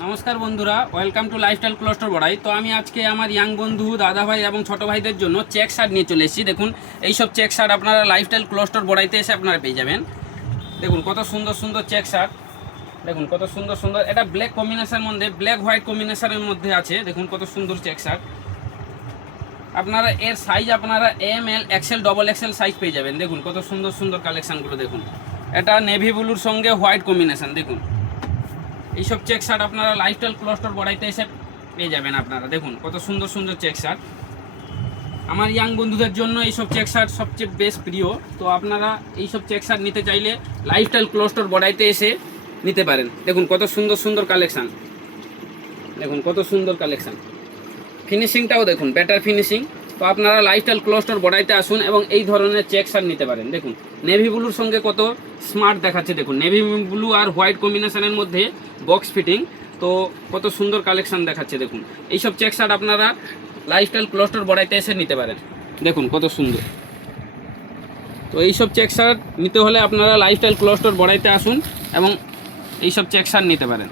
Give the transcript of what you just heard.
নমস্কার বন্ধুরা, welcome to lifestyle cloth store বড়াই। তো আমি আজকে আমার ইয়াং বন্ধু, দাদা ভাই এবং ছোটো ভাইদের জন্য চেক শার্ট নিয়ে চলে এসেছি। দেখুন এইসব চেক শার্ট আপনারা লাইফস্টাইল ক্লথ স্টোর বড়াইতে এসে আপনারা পেয়ে যাবেন। দেখুন কত সুন্দর সুন্দর চেক শার্ট, দেখুন কত সুন্দর সুন্দর। এটা ব্ল্যাক কম্বিনেশনের মধ্যে, ব্ল্যাক হোয়াইট কম্বিনেশনের মধ্যে আছে। দেখুন কত সুন্দর চেক শার্ট। আপনারা এর সাইজ আপনারা M L XL double XL size পেয়ে যাবেন। দেখুন কত সুন্দর সুন্দর কালেকশানগুলো। দেখুন এটা নেভি ব্লুর সঙ্গে হোয়াইট কম্বিনেশন। দেখুন এইসব চেক শার্ট আপনারা লাইফস্টাইল ক্লথ স্টোর বড়াইতে এসে পেয়ে যাবেন। আপনারা দেখুন কত সুন্দর সুন্দর চেক শার্ট। আমার ইয়াং বন্ধুদের জন্য এইসব চেক শার্ট সবচেয়ে বেস্ট প্রিয়। তো আপনারা এইসব চেক শার্ট নিতে চাইলে লাইফস্টাইল ক্লথ স্টোর বড়াইতে এসে নিতে পারেন। দেখুন কত সুন্দর সুন্দর কালেকশান, দেখুন কত সুন্দর কালেকশান। ফিনিশিংটাও দেখুন, বেটার ফিনিশিং। তো আপনারা লাইফস্টাইল ক্লথ স্টোর বড়াইতে আসুন এবং এই ধরনের চেক শার্ট নিতে পারেন। দেখুন নেভি ব্লুর সঙ্গে কত স্মার্ট দেখাচ্ছে। দেখুন নেভি ব্লু আর হোয়াইট কম্বিনেশনের মধ্যে বক্স ফিটিং, তো কত সুন্দর কালেকশান দেখাচ্ছে। দেখুন এইসব চেক শার্ট আপনারা লাইফস্টাইল ক্লথ স্টোর বড়াইতে এসে নিতে পারেন। দেখুন কত সুন্দর। তো এইসব চেক শার্ট নিতে হলে আপনারা লাইফস্টাইল ক্লথ স্টোর বড়াইতে আসুন এবং এইসব চেক শার্ট নিতে পারেন।